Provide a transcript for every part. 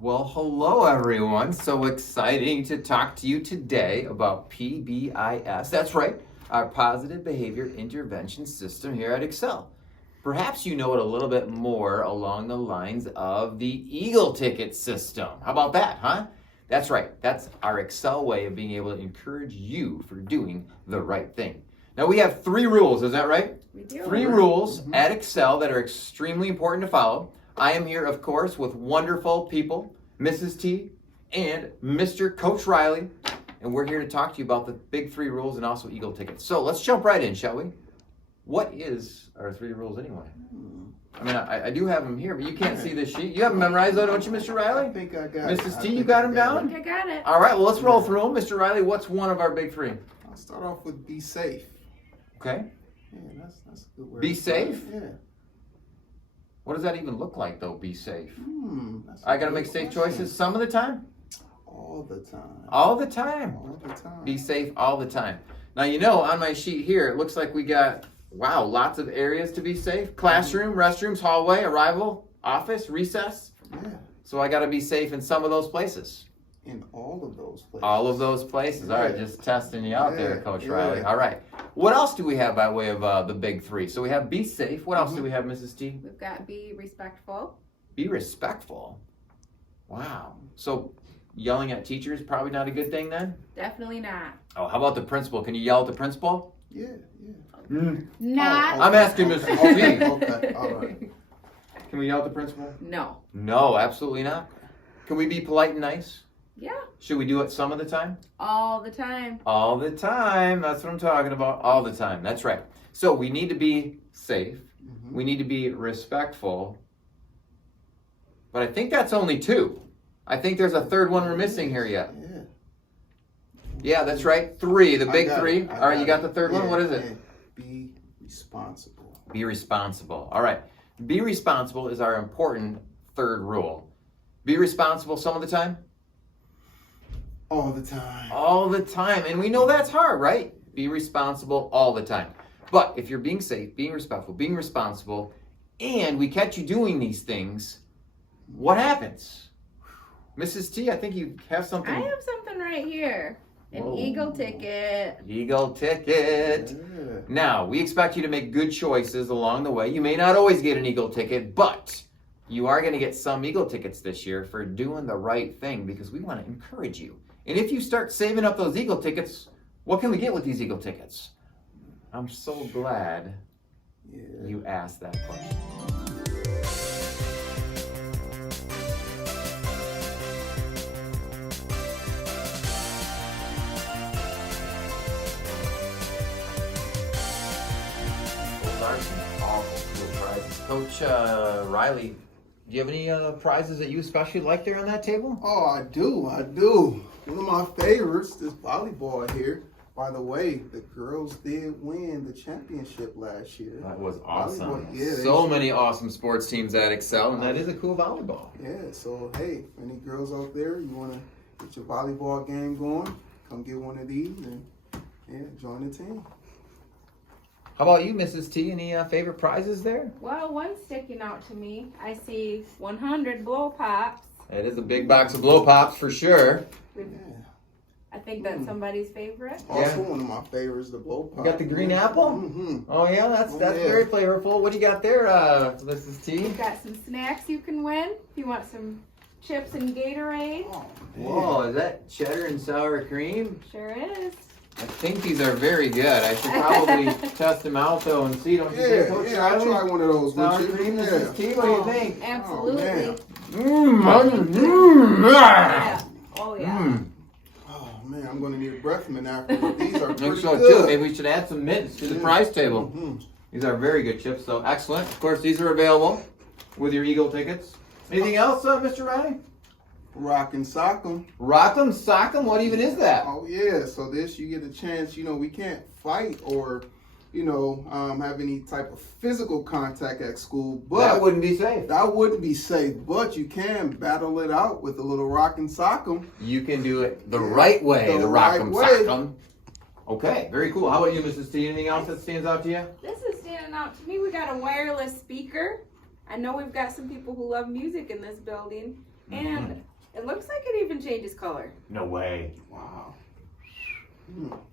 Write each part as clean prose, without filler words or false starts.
Well, hello everyone. So exciting to talk to you today about PBIS. That's right, our Positive Behavior Intervention System here at Excel. Perhaps you know it a little bit more along the lines of the Eagle Ticket system. How about that, huh? That's right, that's our Excel way of being able to encourage you for doing the right thing. Now we have 3 rules, is that right? We do. 3 rules at Excel that are extremely important to follow. I am here, of course, with wonderful people, Mrs. T and Mr. Coach Riley, and we're here to talk to you about the big 3 rules and also Eagle Tickets. So let's jump right in, shall we? What is our 3 rules anyway? I mean, I do have them here, but you can't see the sheet. You have them memorized though, don't you, Mr. Riley? I think I got it. Mrs. T, you got them I down? think I got it. All right, well, let's roll through them. Mr. Riley, what's one of our big 3? I'll start off with be safe. Okay. Yeah, that's a good word. Be safe? Yeah. What does that even look like, though, be safe? That's a I got to good make safe question. choices some of the time? All the time. All the time. All the time. Be safe all the time. Now, you know, on my sheet here, it looks like we got, wow, lots of areas to be safe. Classroom, restrooms, hallway, arrival, office, recess. Yeah. So I got to be safe in some of those places. In all of those places. All of those places. All right, Yeah. just testing you out there, Yeah, Coach yeah. Riley. All right. What else do we have by way of the big 3? So we have be safe. What else do we have, Mrs. T? We've got be respectful. Be respectful. Wow. So yelling at teachers probably not a good thing then? Definitely not. Oh, how about the principal? Can you yell at the principal? Yeah, yeah. Not. I'm asking Mrs. Okay, T. okay, all right. Can we yell at the principal? No. No, absolutely not. Can we be polite and nice? Yeah. Should we do it some of the time? All the time. All the time. That's what I'm talking about. All the time. That's right. So we need to be safe. We need to be respectful. But I think that's only 2. I think there's a 3rd one we're missing here yet. Yeah. Yeah, that's right. 3, the I big got 3. it, I All right, you got it. the 3rd one? Yeah, What is it? yeah. Be responsible. Be responsible. All right. Be responsible is our important 3rd rule. Be responsible some of the time? All the time. All the time. And we know that's hard, right? Be responsible all the time. But if you're being safe, being respectful, being responsible, and we catch you doing these things, what happens? Mrs. T, I think you have something. I have something right here. An Whoa. Eagle ticket. Eagle ticket. Yeah. Now, we expect you to make good choices along the way. You may not always get an Eagle ticket, but you are going to get some Eagle tickets this year for doing the right thing because we want to encourage you. And if you start saving up those Eagle tickets, what can we get with these Eagle tickets? I'm so glad Yeah. you asked that question. Those are some awful cool prizes. Coach Riley, do you have any prizes that you especially like there on that table? Oh, I do. One of my favorites, this volleyball here. By the way, the girls did win the championship last year. That was awesome. Volleyball, yeah, they- So many awesome sports teams at Excel, and that is a cool volleyball. Yeah, so hey, any girls out there, you want to get your volleyball game going, come get one of these and yeah, join the team. How about you, Mrs. T? Any favorite prizes there? Well, one's sticking out to me. I see 100 blow pops. It is a big box of blow pops for sure. Yeah. I think that's somebody's favorite. Also, one of my favorites, the blow pop. You got the green apple? Mm-hmm. Oh yeah, that's Oh, that's yeah. very flavorful. What do you got there, Mrs. T? We've got some snacks you can win. If you want some chips and Gatorade. Oh, Whoa, is that cheddar and sour cream? Sure is. I think these are very good. I should probably test them out though and see. Don't you think, Yeah, Coach yeah, I'll Riley? try one of those. Sour with you. cream, Yeah. Mrs. T. What do you think? Absolutely. man. Yeah. Oh, yeah. Oh man, I'm gonna need a breath mint after. These are I think pretty so good. too. Maybe we should add some mints to the Yeah. prize table. Mhm. These are very good chips, so excellent. Of course, these are available with your Eagle tickets. Anything else, Mr. Riley? Rock and sock 'em. Rock'em Sock'em? What even is that? Oh yeah, so this you get a chance. You know, we can't fight or, have any type of physical contact at school, but That wouldn't be safe. that wouldn't be safe. But you can battle it out with a little rock and sock 'em. You can do it the right way, The the right Rock'em way. Sock'em. Okay, very cool. How about you, Mrs. T? Anything else that stands out to you? This is standing out to me. We got a wireless speaker. I know we've got some people who love music in this building. And it looks like it even changes color. No way. Wow.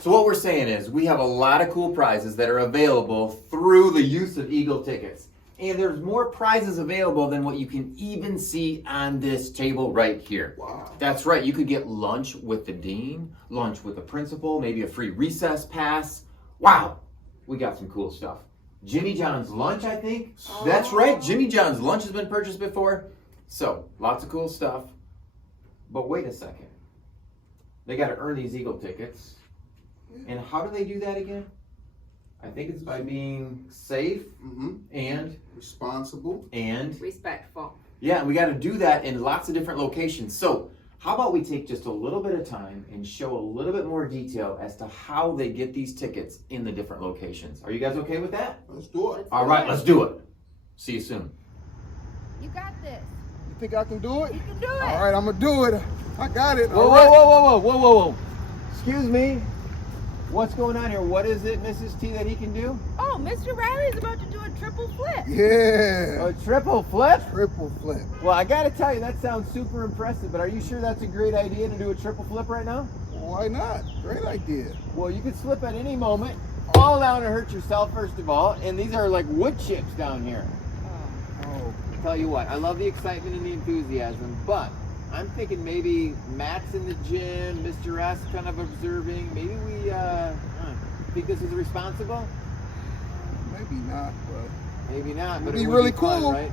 So what we're saying is we have a lot of cool prizes that are available through the use of Eagle tickets. And there's more prizes available than what you can even see on this table right here. Wow. That's right. You could get lunch with the dean, lunch with the principal, maybe a free recess pass. Wow. We got some cool stuff. Jimmy John's lunch, I think. That's right. Jimmy John's lunch has been purchased before. So lots of cool stuff. But wait a second. They got to earn these Eagle tickets. And how do they do that again? I think it's by being safe and Responsible. Respectful. yeah, we got to do that in lots of different locations. So how about we take just a little bit of time and show a little bit more detail as to how they get these tickets in the different locations. Are you guys okay with that? Let's do it. All right, let's do it. See you soon. You got this. You think I can do it? You can do it. All right, I'm gonna do it. I got it. Whoa, All whoa, right. whoa, whoa, whoa, whoa, whoa. Excuse me. What's going on here? What is it, Mrs. T, that he can do? Oh, Mr. Riley's about to do a triple flip. Yeah. A triple flip? Triple flip. Well, I gotta tell you, that sounds super impressive, but are you sure that's a great idea to do a triple flip right now? Why not? Great idea. Well, you could slip at any moment, fall down and hurt yourself, first of all, and these are like wood chips down here. Oh. Tell you what, I love the excitement and the enthusiasm, but I'm thinking maybe Matt's in the gym, Mr. S kind of observing. Maybe we think this is responsible? Maybe not, but Maybe not, but It'd it be would really be fun, cool. right?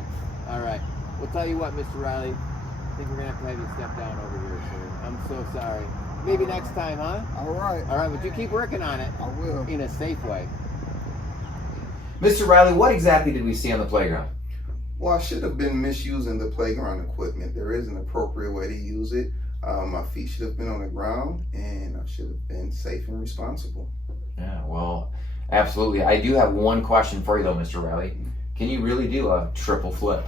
All right. Well, tell you what, Mr. Riley, I think we're gonna have you step down over here, sir. I'm so sorry. Maybe next time, huh? all right. All right, but you keep working on it I will. in a safe way. Mr. Riley, what exactly did we see on the playground? Well, I should have been misusing the playground equipment. There is an appropriate way to use it. My feet should have been on the ground, and I should have been safe and responsible. Yeah, well, absolutely. I do have one question for you, though, Mr. Riley. Can you really do a triple flip?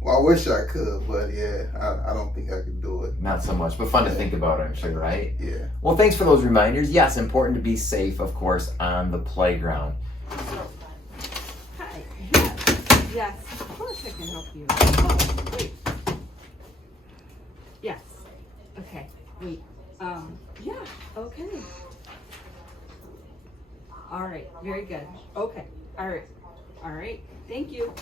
Well, I wish I could, but yeah, I don't think I could do it. Not so much, but fun to think about, I'm sure, right? Yeah. Well, thanks for those reminders. Yes, important to be safe, of course, on the playground. Hi. Yes. Yes. Of course I can help you. Oh, wait. Yes. Okay. Wait. Yeah. Okay. All right. Very good. Okay. All right. All right. Thank you.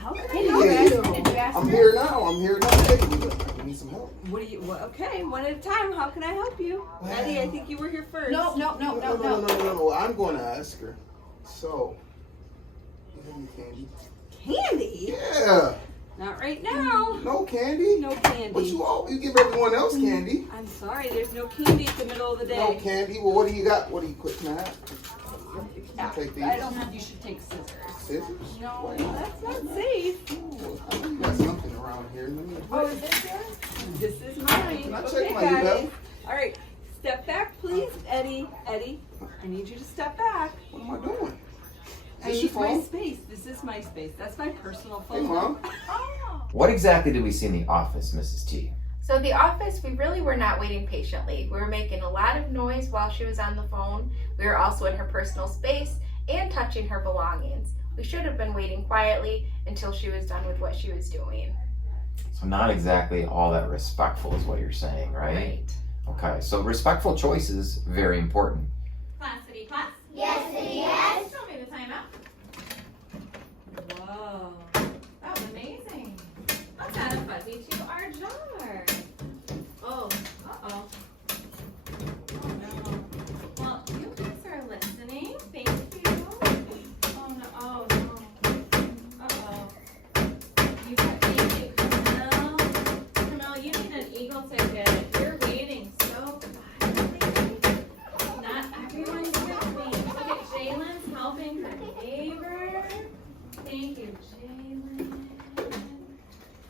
How can I help Hey, you? Did you ask I'm her? here now. I'm here now. Hey, I need some help. What do you? What, okay. One at a time. How can I help you? Eddie, I think you were here first. No. No. I'm going to ask her. So, you have any candy? Candy? Yeah. Not right now. No candy? No candy. But you give everyone else candy. I'm sorry. There's no candy at the middle of the day. No candy. Well, what do you got? What do you quick snap? Take these. I don't think you should take scissors. Scissors? No, that's not safe. Ooh, I think got something around here. Let me. Oh, is this yours? This is mine. Can I check Okay, my guys. email? All right, step back, please, Eddie. Eddie, I need you to step back. What am I doing? I Is this need your my phone? space. This is my space. That's my personal Hey, phone. Mom. Oh. What exactly did we see in the office, Mrs. T? So the office, we really were not waiting patiently. We were making a lot of noise while she was on the phone. We were also in her personal space and touching her belongings. We should have been waiting quietly until she was done with what she was doing. So not exactly all that respectful is what you're saying, right? Okay, so respectful choice is very important. Class, city, class. Yes, yes. Show me the timeout. Whoa. That was amazing. Let's add a fuzzy to our jar. Oh, uh-oh. Oh, no. Well, you guys are listening. Thank you. Oh, no. Oh, no. Uh-oh. You got, thank you, Camille. Camille, you need an Eagle ticket. You're waiting so quietly. Not everyone's helping. Look at Jalen's helping her neighbor. Thank you, Jalen.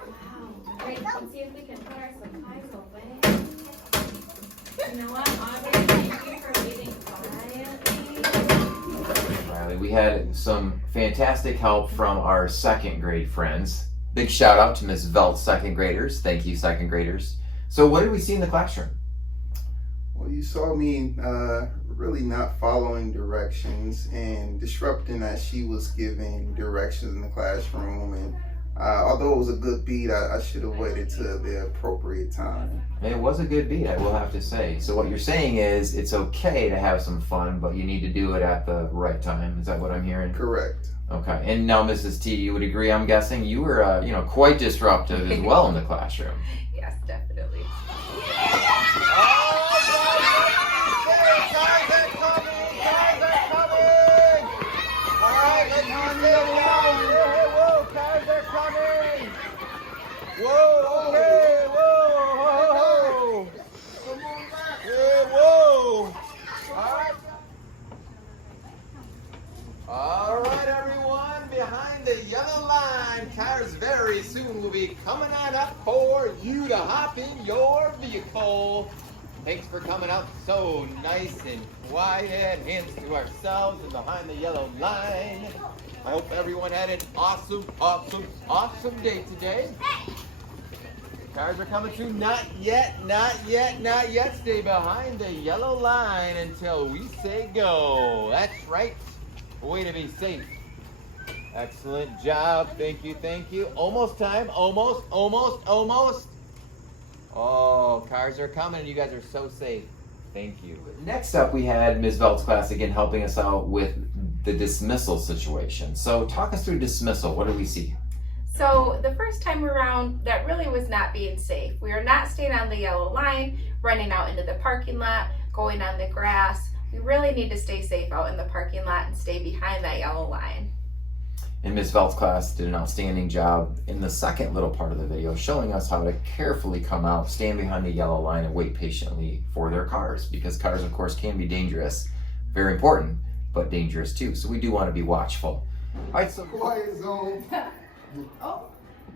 Wow. All right, let's see if we can put our supplies away. You know what, Aubrey? Thank you for waiting quietly. Riley, we had some fantastic help from our second grade friends. Big shout out to Miss Velt's second graders. Thank you, second graders. So what did we see in the classroom? Well, you saw me really not following directions and disrupting as she was giving directions in the classroom and Although it was a good beat, I should have waited till the appropriate time. It was a good beat, I will have to say. So what you're saying is it's okay to have some fun, but you need to do it at the right time. Is that what I'm hearing? Correct. Okay. And now, Mrs. T, you would agree, I'm guessing, you were, quite disruptive as well in the classroom. Yes, definitely. All right, everyone, behind the yellow line, cars very soon will be coming on up for you to hop in your vehicle. Thanks for coming out so nice and quiet, hands to ourselves and behind the yellow line. I hope everyone had an awesome day today. Cars are coming through. Not yet. Stay behind the yellow line until we say go. That's right. Way to be safe. Excellent job. Thank you. Almost time. Almost. Oh, cars are coming and you guys are so safe. Thank you. Next up, we had Ms. Velt's class again helping us out with the dismissal situation. So talk us through dismissal. What do we see? So the first time around, that really was not being safe. We are not staying on the yellow line, running out into the parking lot, going on the grass. We really need to stay safe out in the parking lot and stay behind that yellow line. And Ms. Velt's class did an outstanding job in the second little part of the video, showing us how to carefully come out, stand behind the yellow line, and wait patiently for their cars, because cars, of course, can be dangerous. Very important, but dangerous too. So we do want to be watchful. All right, so Quiet zone.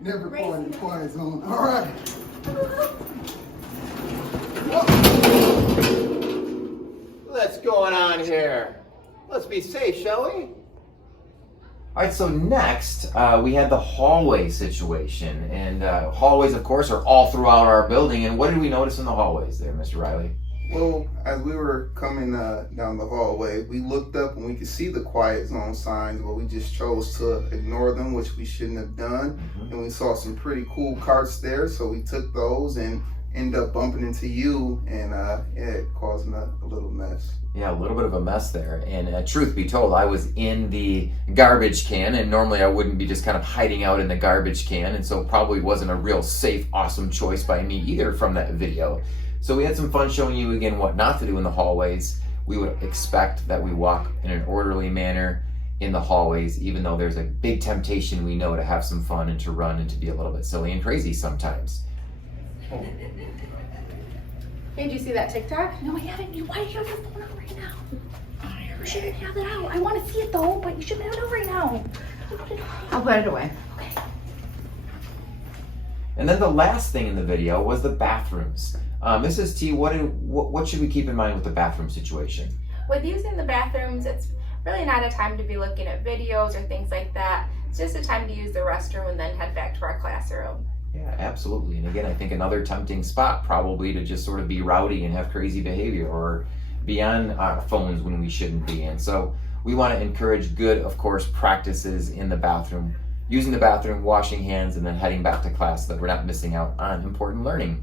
Never call it a quiet zone. All right. what's going on here? Let's be safe, shall we? All right, so next we had the hallway situation. And hallways, of course, are all throughout our building. And what did we notice in the hallways there, Mr. Riley? Well, as we were coming down the hallway, we looked up and we could see the quiet zone signs, but we just chose to ignore them, which we shouldn't have done. And we saw some pretty cool carts there, so we took those and ended up bumping into you, and it caused a little mess. Yeah, a little bit of a mess there. And truth be told, I was in the garbage can, and normally I wouldn't be just kind of hiding out in the garbage can, and so probably wasn't a real safe, awesome choice by me either from that video. So we had some fun showing you again what not to do in the hallways. We would expect that we walk in an orderly manner in the hallways, even though there's a big temptation, we know, to have some fun and to run and to be a little bit silly and crazy sometimes. Hey, did you see that TikTok? No, I haven't. Why do you have your phone out right now? You shouldn't have it out. I want to see it though, but you shouldn't have it out right now. I'll put it away. Okay. And then the last thing in the video was the bathrooms. Mrs. T, what should we keep in mind with the bathroom situation? With using the bathrooms, it's really not a time to be looking at videos or things like that. It's just a time to use the restroom and then head back to our classroom. Yeah, absolutely. And again, I think another tempting spot probably to just sort of be rowdy and have crazy behavior or be on our phones when we shouldn't be. And so we want to encourage good, of course, practices in the bathroom, using the bathroom, washing hands, and then heading back to class so that we're not missing out on important learning.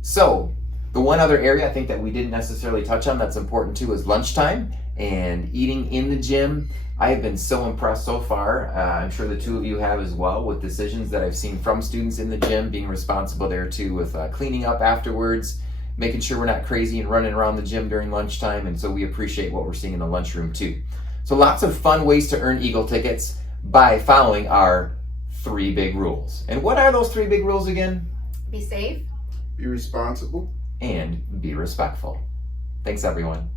So the one other area I think that we didn't necessarily touch on that's important too is lunchtime and eating in the gym. I have been so impressed so far. I'm sure the two of you have as well, with decisions that I've seen from students in the gym, being responsible there too with cleaning up afterwards, making sure we're not crazy and running around the gym during lunchtime. And so we appreciate what we're seeing in the lunchroom too. So lots of fun ways to earn Eagle tickets by following our 3 big rules. And what are those 3 big rules again? Be safe. Be responsible. And be respectful. Thanks, everyone.